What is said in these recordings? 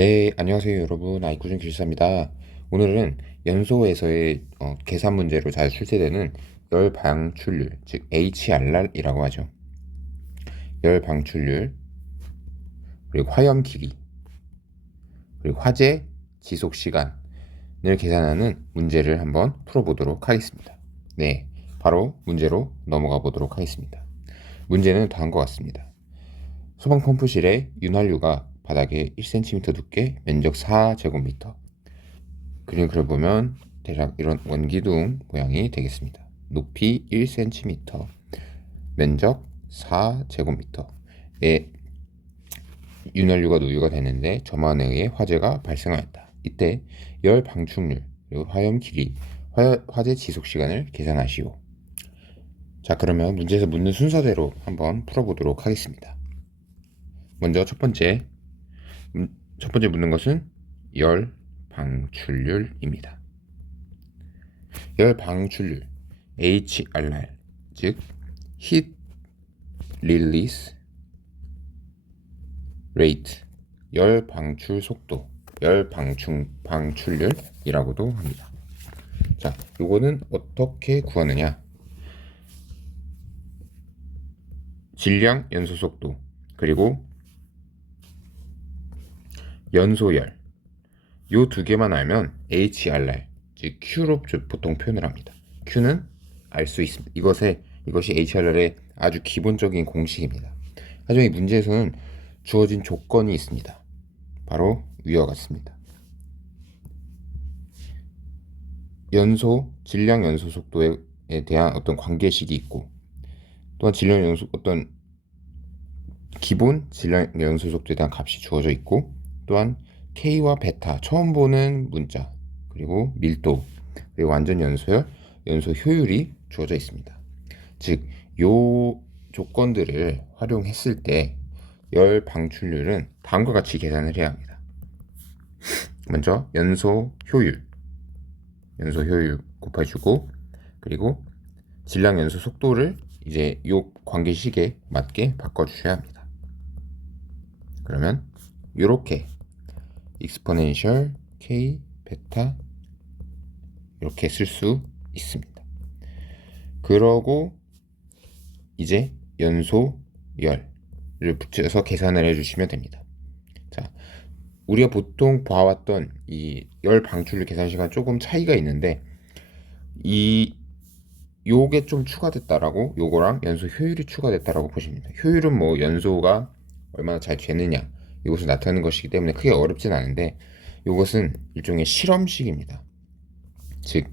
네, 안녕하세요 여러분. 아이쿠준 기술사입니다. 오늘은 연소에서의 계산 문제로 자주 출제되는 열 방출률, 즉 HRR이라고 하죠. 열 방출률, 그리고 화염 길이, 그리고 화재 지속 시간을 계산하는 문제를 한번 풀어보도록 하겠습니다. 네, 바로 문제로 넘어가 보도록 하겠습니다. 문제는 다음과 같습니다. 소방 펌프실의 윤활유가 바닥에 1cm 두께, 면적 4제곱미터. 그림을 보면 대략 이런 원기둥 모양이 되겠습니다. 높이 1cm, 면적 4제곱미터의 윤활유가 노유가 되는데 점화에 의해 화재가 발생하였다. 이때 열 방출률, 그리고 화염 길이, 화재 지속 시간을 계산하시오. 자, 그러면 문제에서 묻는 순서대로 한번 풀어보도록 하겠습니다. 먼저 첫 번째 묻는 것은 열 방출률입니다. 열 방출률 HRR, 즉 Heat Release Rate, 열 방출 속도, 열 방출률이라고도 합니다. 자, 요거는 어떻게 구하느냐? 질량, 연소 속도, 그리고 연소열, 요 두 개만 알면 HRR, 즉 Q로 보통 표현을 합니다. Q는 알 수 있습니다. 이것이 HRR의 아주 기본적인 공식입니다. 하지만 이 문제에서는 주어진 조건이 있습니다. 바로 위와 같습니다. 질량 연소 속도에 대한 어떤 관계식이 있고, 또한 기본 질량 연소 속도에 대한 값이 주어져 있고, 또한 K와 베타, 처음 보는 문자, 그리고 밀도, 그리고 완전 연소열, 연소 효율이 주어져 있습니다. 즉, 요 조건들을 활용했을 때 열 방출률은 다음과 같이 계산을 해야 합니다. 먼저 연소 효율 곱해주고, 그리고 질량 연소 속도를 이제 요 관계식에 맞게 바꿔주셔야 합니다. 그러면 이렇게 exponential k 베타 이렇게 쓸 수 있습니다. 그러고 이제 연소열을 붙여서 계산을 해주시면 됩니다. 자, 우리가 보통 봐왔던 이 열 방출률 계산 시간 조금 차이가 있는데, 요게 좀 추가됐다라고, 요거랑 연소 효율이 추가됐다라고 보시면 됩니다. 효율은 뭐 연소가 얼마나 잘 되느냐, 이것을 나타내는 것이기 때문에 크게 어렵진 않은데, 이것은 일종의 실험식입니다. 즉,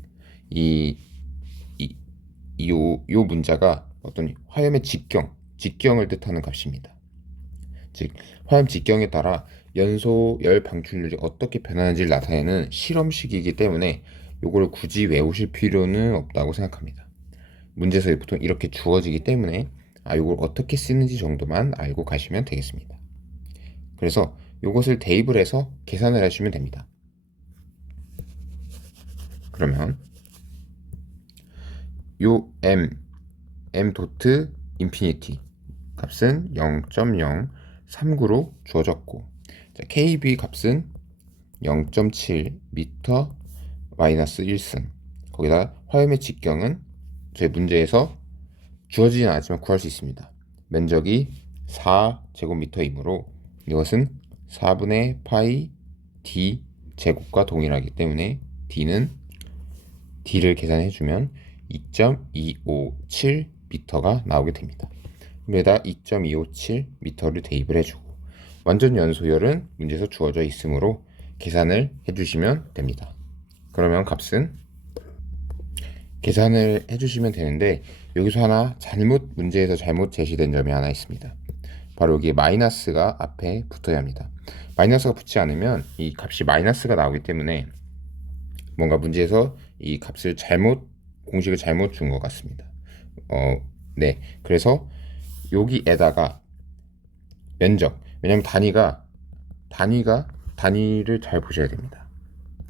요 문자가 어떤 화염의 직경을 뜻하는 값입니다. 즉, 화염 직경에 따라 연소 열 방출률이 어떻게 변하는지를 나타내는 실험식이기 때문에 요거를 굳이 외우실 필요는 없다고 생각합니다. 문제에서 보통 이렇게 주어지기 때문에 요걸 어떻게 쓰는지 정도만 알고 가시면 되겠습니다. 그래서 요것을 대입을 해서 계산을 하시면 됩니다. 그러면 요 m 도트 인피니티 값은 0.039로 주어졌고, kb 값은 0.7 미터 마이너스 1승, 거기다 화염의 직경은 저희 문제에서 주어지진 않았지만 구할 수 있습니다. 면적이 4제곱미터이므로 이것은 4분의 파이 d 제곱과 동일하기 때문에 d를 계산해주면 2.257m가 나오게 됩니다. 여기다 2.257m를 대입을 해주고, 완전 연소열은 문제에서 주어져 있으므로 계산을 해주시면 됩니다. 그러면 값은 계산을 해주시면 되는데, 여기서 문제에서 잘못 제시된 점이 하나 있습니다. 바로 여기에 마이너스가 앞에 붙어야 합니다. 마이너스가 붙지 않으면 이 값이 마이너스가 나오기 때문에 뭔가 문제에서 이 공식을 잘못 준 것 같습니다. 네. 그래서 여기에다가 면적, 왜냐면 단위를 잘 보셔야 됩니다.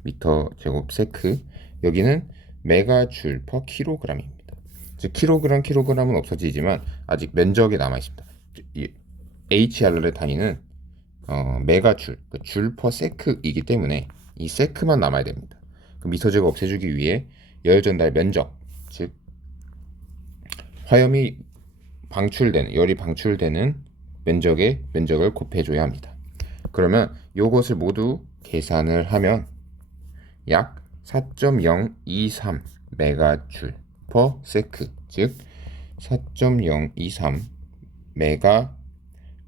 미터 제곱 세크, 여기는 메가줄 퍼 킬로그램입니다. 즉 킬로그램은 없어지지만 아직 면적이 남아 있습니다. 이 HR의 단위는 메가줄, 그 줄 퍼 세크이기 때문에 이 세크만 남아야 됩니다. 그 미터 제곱 없애주기 위해 열 전달 면적, 즉 화염이 방출되는 열이 방출되는 면적을 곱해줘야 합니다. 그러면 요것을 모두 계산을 하면 약 4.023 메가줄 퍼 세크, 즉 4.023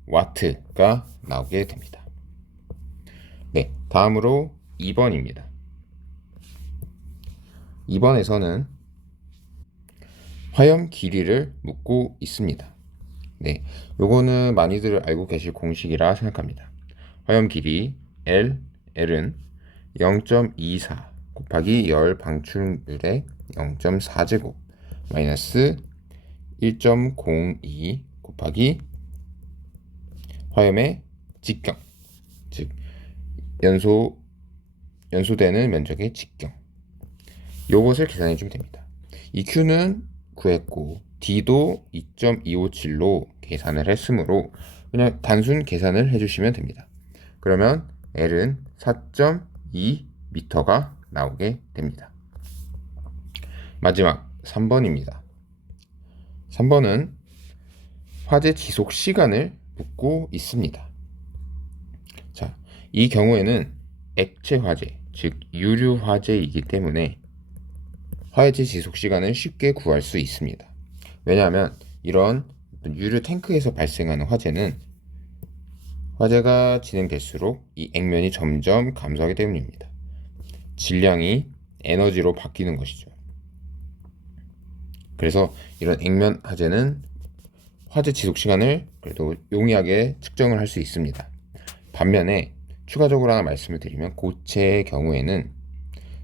메가와트가 나오게 됩니다. 네, 다음으로 2번입니다. 2번에서는 화염 길이를 묻고 있습니다. 네, 요거는 많이들 알고 계실 공식이라 생각합니다. 화염 길이 L은 0.24 곱하기 열 방출률의 0.4제곱 마이너스 1.02 곱하기 화염의 직경, 즉 연소되는 면적의 직경, 요것을 계산해 주면 됩니다. 이 Q는 구했고 D도 2.257로 계산을 했으므로 그냥 단순 계산을 해주시면 됩니다. 그러면 L은 4.2m가 나오게 됩니다. 마지막 3번입니다. 3번은 화재 지속 시간을 묻고 있습니다. 자, 이 경우에는 액체 화재, 즉 유류 화재이기 때문에 화재 지속 시간을 쉽게 구할 수 있습니다. 왜냐하면 이런 유류 탱크에서 발생하는 화재는 화재가 진행될수록 이 액면이 점점 감소하기 때문입니다. 질량이 에너지로 바뀌는 것이죠. 그래서 이런 액면 화재는 화재 지속 시간을 그래도 용이하게 측정을 할 수 있습니다. 반면에 추가적으로 하나 말씀을 드리면 고체의 경우에는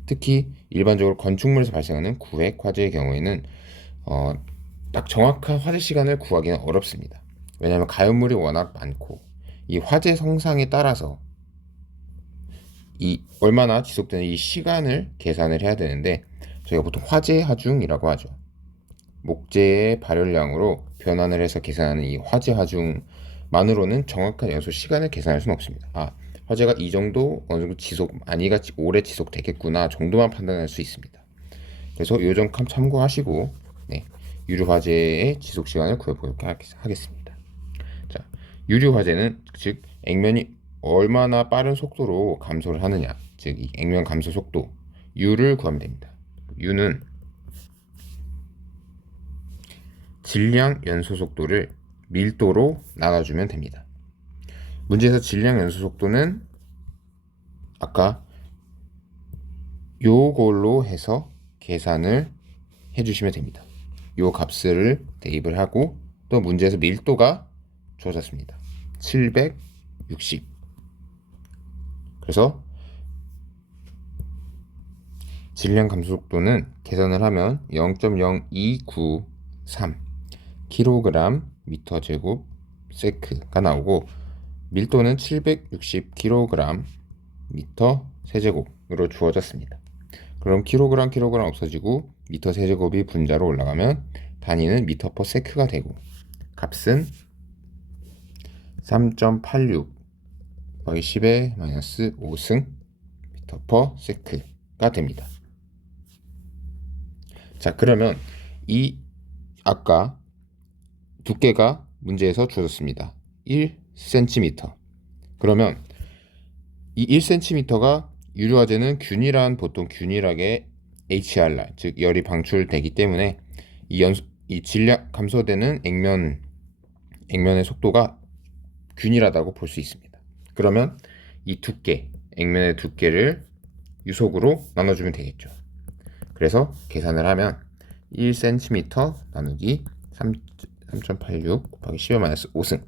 특히 일반적으로 건축물에서 발생하는 구획 화재의 경우에는 딱 정확한 화재 시간을 구하기는 어렵습니다. 왜냐하면 가연물이 워낙 많고 이 화재 성상에 따라서 이 얼마나 지속되는 이 시간을 계산을 해야 되는데 저희가 보통 화재 하중이라고 하죠. 목재의 발열량으로 변환을 해서 계산하는 이 화재 하중만으로는 정확한 연소 시간을 계산할 수는 없습니다. 화재가 이 정도 어느 정도 많이가 오래 지속되겠구나 정도만 판단할 수 있습니다. 그래서 이 점 참고하시고 유류 화재의 지속 시간을 구해보도록 하겠습니다. 자, 유류 화재는 즉 액면이 얼마나 빠른 속도로 감소를 하느냐, 즉 이 액면 감소 속도 U를 구하면 됩니다. U는 질량 연소 속도를 밀도로 나눠주면 됩니다. 문제에서 질량 연소 속도는 아까 요걸로 해서 계산을 해주시면 됩니다. 요 값을 대입을 하고 또 문제에서 밀도가 주어졌습니다. 760. 그래서 질량 감소 속도는 계산을 하면 0.0293 kg 미터 제곱 세크가 나오고 밀도는 760 kg 미터 세제곱으로 주어졌습니다. 그럼 kg 없어지고 미터 세제곱이 분자로 올라가면 단위는 미터 퍼 세크가 되고 값은 3.86 더하기 10의 마이너스 5승 미터 퍼 세크가 됩니다. 자, 그러면 이 아까 두께가 문제에서 주어졌습니다. 1cm. 그러면 이 1cm가 유류화재는 보통 균일하게 HRR, 즉 열이 방출되기 때문에 이 질량 감소되는 액면의 속도가 균일하다고 볼 수 있습니다. 그러면 이 액면의 두께를 유속으로 나눠주면 되겠죠. 그래서 계산을 하면 1cm 나누기 3.86 곱하기 10의 마이너스 5승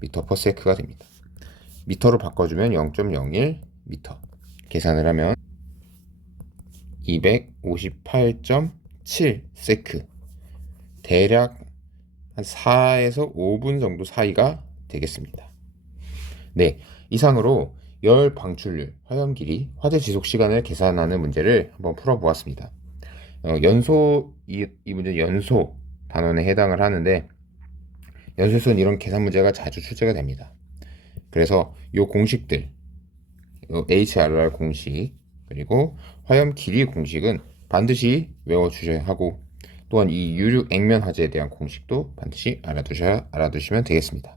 미터 퍼 세크가 됩니다. 미터로 바꿔주면 0.01 미터. 계산을 하면 258.7 세크. 대략 한 4에서 5분 정도 사이가 되겠습니다. 네, 이상으로 열 방출률, 화염 길이, 화재 지속 시간을 계산하는 문제를 한번 풀어보았습니다. 이 문제는 연소 단원에 해당을 하는데 연소에서는 이런 계산 문제가 자주 출제가 됩니다. 그래서 요 공식들, 요 HRR 공식, 그리고 화염 길이 공식은 반드시 외워주셔야 하고, 또한 이 유류 액면 화재에 대한 공식도 반드시 알아두시면 되겠습니다.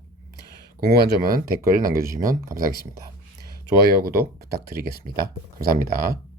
궁금한 점은 댓글 남겨주시면 감사하겠습니다. 좋아요, 구독 부탁드리겠습니다. 감사합니다.